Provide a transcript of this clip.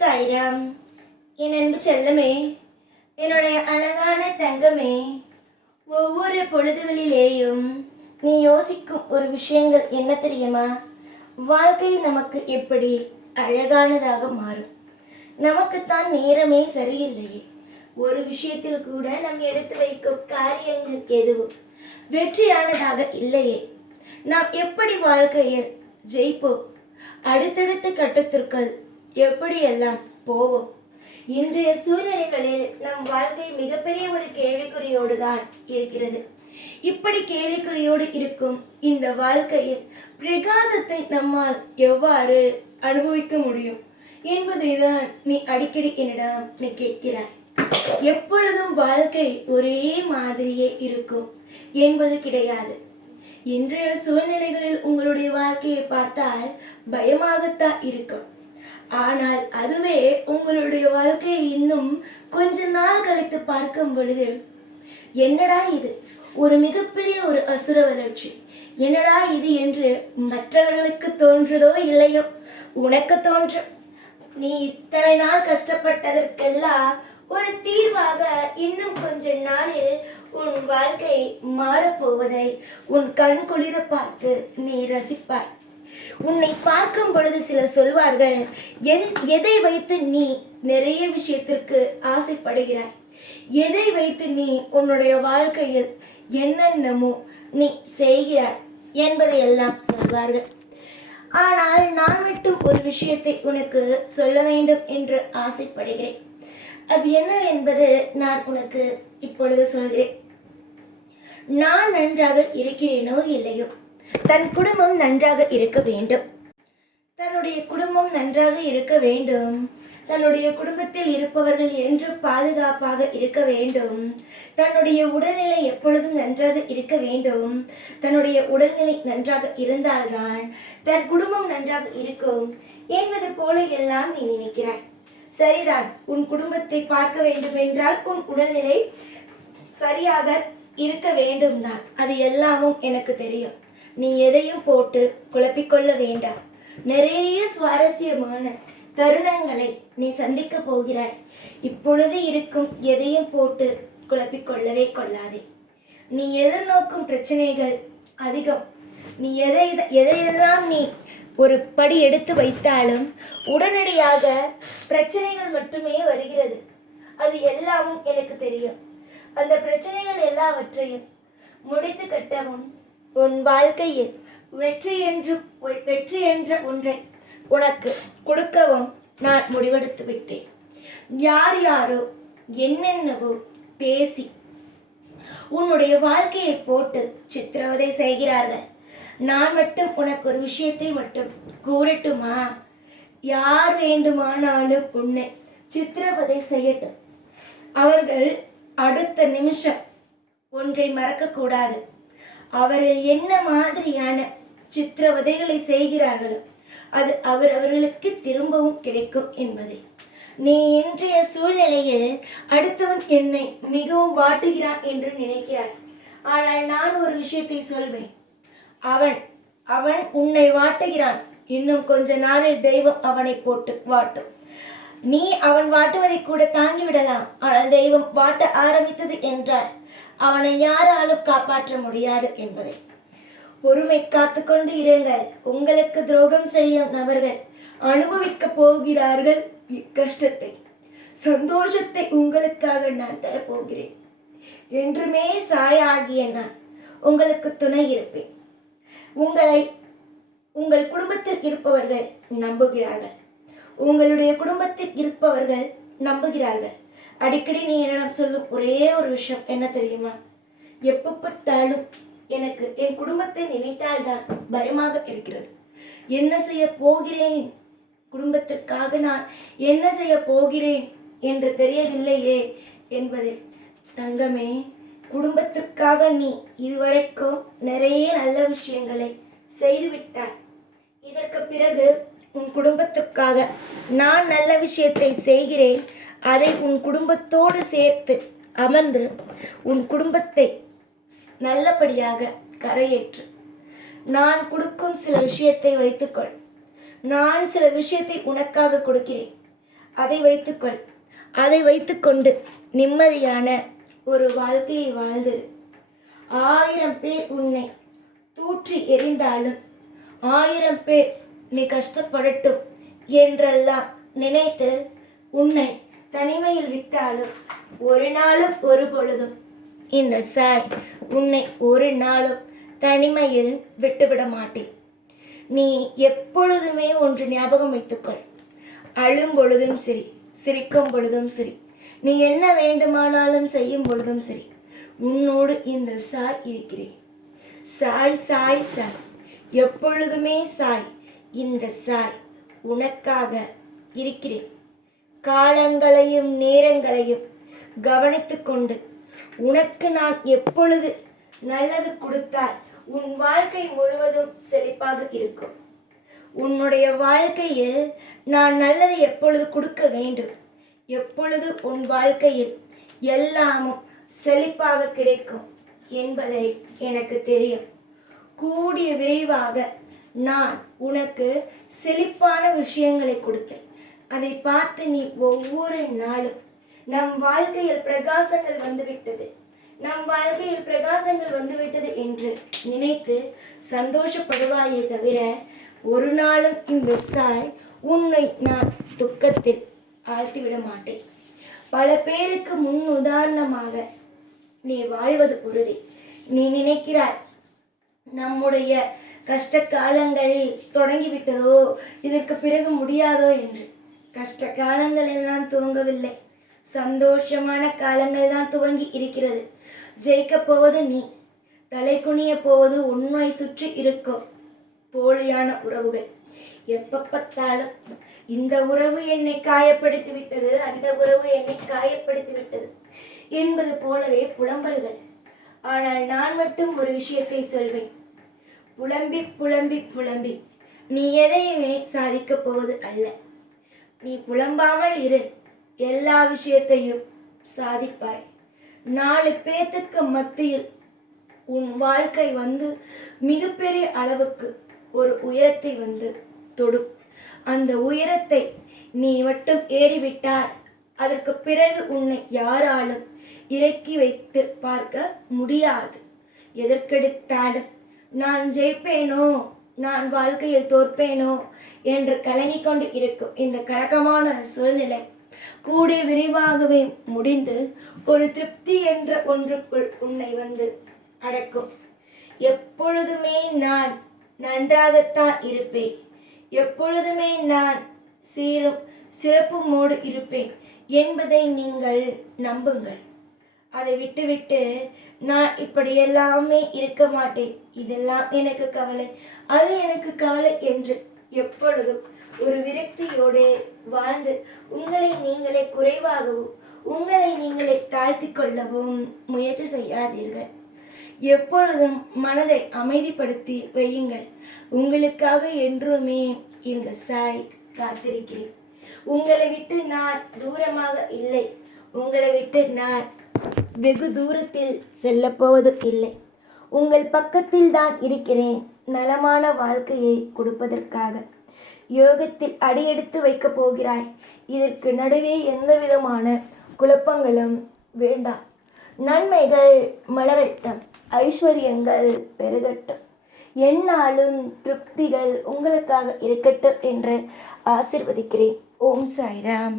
சாய்ராம். என் அன்பு செல்லமே, என்னுடைய அழகான தங்கமே, ஒவ்வொரு பொழுதுகளிலேயும் நீ யோசிக்கும் ஒரு விஷயங்கள் என்ன தெரியுமா? வாழ்க்கை நமக்கு எப்படி அழகானதாக மாறும். நமக்குத்தான் நேரமே சரியில்லையே. ஒரு விஷயத்தில் கூட நம் எடுத்து வைக்கும் காரியங்கள் எதுவும் வெற்றியானதாக இல்லையே. நாம் எப்படி வாழ்க்கையில் ஜெயிப்போம்? அடுத்தடுத்த கட்டத்திற்குள் எப்படியெல்லாம் போவோம்? இன்றைய சூழ்நிலைகளில் நம் வாழ்க்கை மிகப்பெரிய ஒரு கேள்விக்குறியோடு தான் இருக்கிறது. இப்படி கேள்விக்குறியோடு இருக்கும் இந்த வாழ்க்கையில் பிரகாசத்தை நம்மால் எவ்வாறு அனுபவிக்க முடியும் என்பதை தான் நீ அடிக்கடி என்னிடம் நீ கேட்கிறாய். எப்பொழுதும் வாழ்க்கை ஒரே மாதிரியே இருக்கும் என்பது கிடையாது. இன்றைய சூழ்நிலைகளில் உங்களுடைய வாழ்க்கையை பார்த்தால் பயமாகத்தான் இருக்கும். ஆனால் அதுவே உங்களுடைய வாழ்க்கையை இன்னும் கொஞ்ச நாள் கழித்து பார்க்கும் பொழுது, என்னடா இது, ஒரு மிகப்பெரிய ஒரு அசுர வளர்ச்சி, என்னடா இது என்று மற்றவர்களுக்கு தோன்றதோ இல்லையோ, உனக்கு தோன்றும். நீ இத்தனை நாள் கஷ்டப்பட்டதற்கெல்லாம் ஒரு தீர்வாக இன்னும் கொஞ்ச நாளில் உன் வாழ்க்கை மாறப்போவதை உன் கண் குளிர பார்த்து நீ ரசிப்பாய். உன்னை பார்க்கும் பொழுது சிலர் சொல்வார்கள், எதை வைத்து நீ நிறைய விஷயத்திற்கு ஆசைப்படுகிறாய், எதை வைத்து நீ உன்னுடைய வாழ்க்கையில் என்னென்னமோ நீ செய்கிறாய் என்பதை எல்லாம் சொல்வார்கள். ஆனால் நான் மட்டும் ஒரு விஷயத்தை உனக்கு சொல்ல வேண்டும் என்று ஆசைப்படுகிறேன். அது என்ன என்பது நான் உனக்கு இப்பொழுது சொல்கிறேன். நான் நன்றாக இருக்கிறேனோ இல்லையோ, தன் குடும்பம் நன்றாக இருக்க வேண்டும். தன்னுடைய குடும்பம் நன்றாக இருக்க வேண்டும். தன்னுடைய குடும்பத்தில் இருப்பவர்கள் என்று பாதுகாப்பாக இருக்க வேண்டும். தன்னுடைய உடல்நிலை எப்பொழுதும் நன்றாக இருக்க வேண்டும். தன்னுடைய உடல்நிலை நன்றாக இருந்தால்தான் தன் குடும்பம் நன்றாக இருக்கும் என்பது போல எல்லாம் நீ நினைக்கிறாய். சரிதான், உன் குடும்பத்தை பார்க்க வேண்டும் என்றால் உன் உடல்நிலை சரியாக இருக்க வேண்டும் தான். அது எல்லாமும் எனக்கு தெரியும். நீ எதையும் போட்டு குழப்பிக்கொள்ள வேண்டாம். நிறைய சுவாரஸ்யமான தருணங்களை நீ சந்திக்க போகிறாய். இப்பொழுது இருக்கும் எதையும் போட்டு குழப்பிக்கொள்ளவே கொள்ளாதே. நீ எதிர்நோக்கும் பிரச்சனைகள் அதிகம். நீ எதையெல்லாம் நீ ஒரு படி எடுத்து வைத்தாலும் உடனடியாக பிரச்சனைகள் மட்டுமே வருகிறது. அது எல்லாமும் எனக்கு தெரியும். அந்த பிரச்சனைகள் எல்லாவற்றையும் முடித்து கட்டவும், உன் வாழ்க்கையில் வெற்றி என்ற ஒன்றை உனக்கு கொடுக்கவும் நான் முடிவெடுத்து விட்டேன். யார் யாரோ என்னென்னவோ பேசி உன்னுடைய வாழ்க்கையை போட்டு சித்திரவதை செய்கிறார்கள். நான் மட்டும் உனக்கு ஒரு விஷயத்தை மட்டும் கூறட்டுமா? யார் வேண்டுமானாலும் உன்னை சித்திரவதை செய்யட்டும். அவர்கள் அடுத்த நிமிஷம் ஒன்றை மறக்கக்கூடாது. அவர்கள் என்ன மாதிரியான சித்திரவதைகளை செய்கிறார்களோ அது அவர்களுக்கு திரும்பவும் கிடைக்கும் என்பதை. நீ இன்றைய சூழ்நிலையில் அடுத்தவன் என்னை மிகவும் வாட்டுகிறான் என்று நினைக்கிறாய். ஆனால் நான் ஒரு விஷயத்தை சொல்வேன். அவன் உன்னை வாட்டுகிறான். இன்னும் கொஞ்ச நாளில் தெய்வம் அவனை போட்டு வாட்டும். நீ அவன் வாட்டுவதை கூட தாங்கிவிடலாம். ஆனால் தெய்வம் வாட்ட ஆரம்பித்தது என்றால் அவனை யாராலும் காப்பாற்ற முடியாது என்பதை. பொறுமை காத்து கொண்டு இருங்கள். உங்களுக்கு துரோகம் செய்யும் நபர்கள் அனுபவிக்க போகிறார்கள் இக்கஷ்டத்தை. சந்தோஷத்தை உங்களுக்காக நான் தரப்போகிறேன். என்றுமே சாயாகிய நான் உங்களுக்கு துணை இருப்பேன். உங்கள் குடும்பத்தில் இருப்பவர்கள் நம்புகிறார்கள். உங்களுடைய குடும்பத்தில் இருப்பவர்கள் நம்புகிறார்கள். அடிக்கடி நீ என்னிடம் சொல்லும் ஒரே ஒரு விஷயம் என்ன தெரியுமா? எப்போ பார்த்தாலும் எனக்கு என் குடும்பத்தை நினைத்தால்தான் பயமாக இருக்கிறது. என்ன செய்ய போகிறேன், குடும்பத்திற்காக நான் என்ன செய்ய போகிறேன் என்று தெரியவில்லையே என்பது. தங்கமே, குடும்பத்திற்காக நீ இதுவரைக்கும் நிறைய நல்ல விஷயங்களை செய்துவிட்டாய். இதற்கு பிறகு உன் குடும்பத்திற்காக நான் நல்ல விஷயத்தை செய்கிறேன். அதை உன் குடும்பத்தோடு சேர்த்து அமர்ந்து உன் குடும்பத்தை நல்லபடியாக கரையேற்று. நான் கொடுக்கும் சில விஷயத்தை வைத்துக்கொள். நான் சில விஷயத்தை உனக்காக கொடுக்கிறேன். அதை வைத்துக்கொள். அதை வைத்துக்கொண்டு நிம்மதியான ஒரு வாழ்க்கையை வாழ்ந்து 1000 பேர் உன்னை தூற்றி எறிந்தாலும் 1000 பேர் நீ கஷ்டப்படட்டும் என்றெல்லாம் நினைத்து உன்னை தனிமையில் விட்டாலும் ஒரு நாளும் ஒரு பொழுதும் இந்த சாய் உன்னை ஒரு நாளும் தனிமையில் விட்டுவிட மாட்டேன். நீ எப்பொழுதுமே ஒன்று ஞாபகம் வைத்துக்கொள். அழும் பொழுதும் சரி, சிரிக்கும் பொழுதும் சரி, நீ என்ன வேண்டுமானாலும் செய்யும் பொழுதும் சரி, உன்னோடு இந்த சாய் இருக்கிறேன். சாய் சாய் சாய், எப்பொழுதுமே சாய். இந்த சாய் உனக்காக இருக்கிறேன். காலங்களையும் நேரங்களையும் கவனித்து கொண்டு உனக்கு நான் எப்பொழுது நல்லது கொடுத்தால் உன் வாழ்க்கை முழுவதும் செழிப்பாக இருக்கும். உன்னுடைய வாழ்க்கையில் நான் நல்லதை எப்பொழுது கொடுக்க வேண்டும், எப்பொழுது உன் வாழ்க்கையில் எல்லாமும் செழிப்பாக கிடைக்கும் என்பதை எனக்கு தெரியும். கூடிய விரைவாக நான் உனக்கு செழிப்பான விஷயங்களை கொடுப்பேன். அதை பார்த்து நீ ஒவ்வொரு நாளும் நம் வாழ்க்கையில் பிரகாசங்கள் வந்துவிட்டது, நம் வாழ்க்கையில் பிரகாசங்கள் வந்துவிட்டது என்று நினைத்து சந்தோஷப்படுவாயே தவிர ஒரு நாளும் இந்த சாய் உன்னை நான் துக்கத்தில் ஆழ்த்திவிட மாட்டேன். பல பேருக்கு முன் உதாரணமாக நீ வாழ்வது உறுதி. நீ நினைக்கிறாய் நம்முடைய கஷ்ட காலங்கள் தொடங்கிவிட்டதோ, இதற்கு பிறகு முடியாதோ என்று. கஷ்ட காலங்கள் எல்லாம் துவங்கவில்லை, சந்தோஷமான காலங்கள் தான் துவங்கி இருக்கிறது. ஜெயிக்கப் போவது நீ. தலை குனிய போவது உன்னை சுற்றி இருக்கும் போலியான உறவுகள். எப்ப பார்த்தாலும் இந்த உறவு என்னை காயப்படுத்தி விட்டது, அந்த உறவு என்னை காயப்படுத்தி விட்டது என்பது போலவே புலம்பல்கள். ஆனால் நான் மட்டும் ஒரு விஷயத்தை சொல்வேன். புலம்பி புலம்பி புலம்பி நீ எதையுமே சாதிக்கப் போவது அல்ல. நீ புலம்பாமல் இரு, எல்லா விஷயத்தையும் சாதிப்பாய். 4 பேத்துக்கு மத்தியில் உன் வாழ்க்கை மிகப்பெரிய அளவுக்கு ஒரு உயரத்தை தொடும். அந்த உயரத்தை நீ மட்டும் ஏறிவிட்டால் அதற்கு பிறகு உன்னை யாராலும் இறக்கி வைத்து பார்க்க முடியாது. எதற்கெடுத்தாலும் நான் ஜெயிப்பேனோ, நான் வாழ்க்கையில் தோற்பேனோ என்று கலங்கிக் கொண்டு இருக்கும் இந்த கலக்கமான சூழ்நிலை கூடிய விரைவாகவே முடிந்து ஒரு திருப்தி என்ற ஒன்றுக்குள் உன்னை அடக்கும். எப்பொழுதுமே நான் நன்றாகத்தான் இருப்பேன், எப்பொழுதுமே நான் சீரும் சிறப்புமோடு இருப்பேன் என்பதை நீங்கள் நம்புங்கள். அதை விட்டுவிட்டு நான் இப்படி எல்லாமே இருக்க மாட்டேன், இதெல்லாம் எனக்கு கவலை, அது எனக்கு கவலை என்று எப்பொழுதும் ஒரு விரக்தியோடு வாழ்ந்து உங்களை நீங்களே குறைவாகவும் உங்களை நீங்களே தாழ்த்தி கொள்ளவும் முயற்சி செய்யாதீர்கள். எப்பொழுதும் மனதை அமைதிப்படுத்தி வையுங்கள். உங்களுக்காக என்றுமே இந்த சாய் காத்திருக்கிறேன். உங்களை விட்டு நான் தூரமாக இல்லை, உங்களை விட்டு நான் வெகு தூரத்தில் செல்லப்போவதும் இல்லை. உங்கள் பக்கத்தில் தான் இருக்கிறேன், நலமான வாழ்க்கையை கொடுப்பதற்காக. யோகத்தில் அடியெடுத்து வைக்கப் போகிறாய். இதற்கு நடுவே எந்த விதமான குழப்பங்களும் வேண்டாம். நன்மைகள் மலரட்டும், ஐஸ்வர்யங்கள் பெருகட்டும், எந்நாளும் திருப்திகள் உங்களுக்காக இருக்கட்டும் என்று ஆசிர்வதிக்கிறேன். ஓம் சாய்ராம்.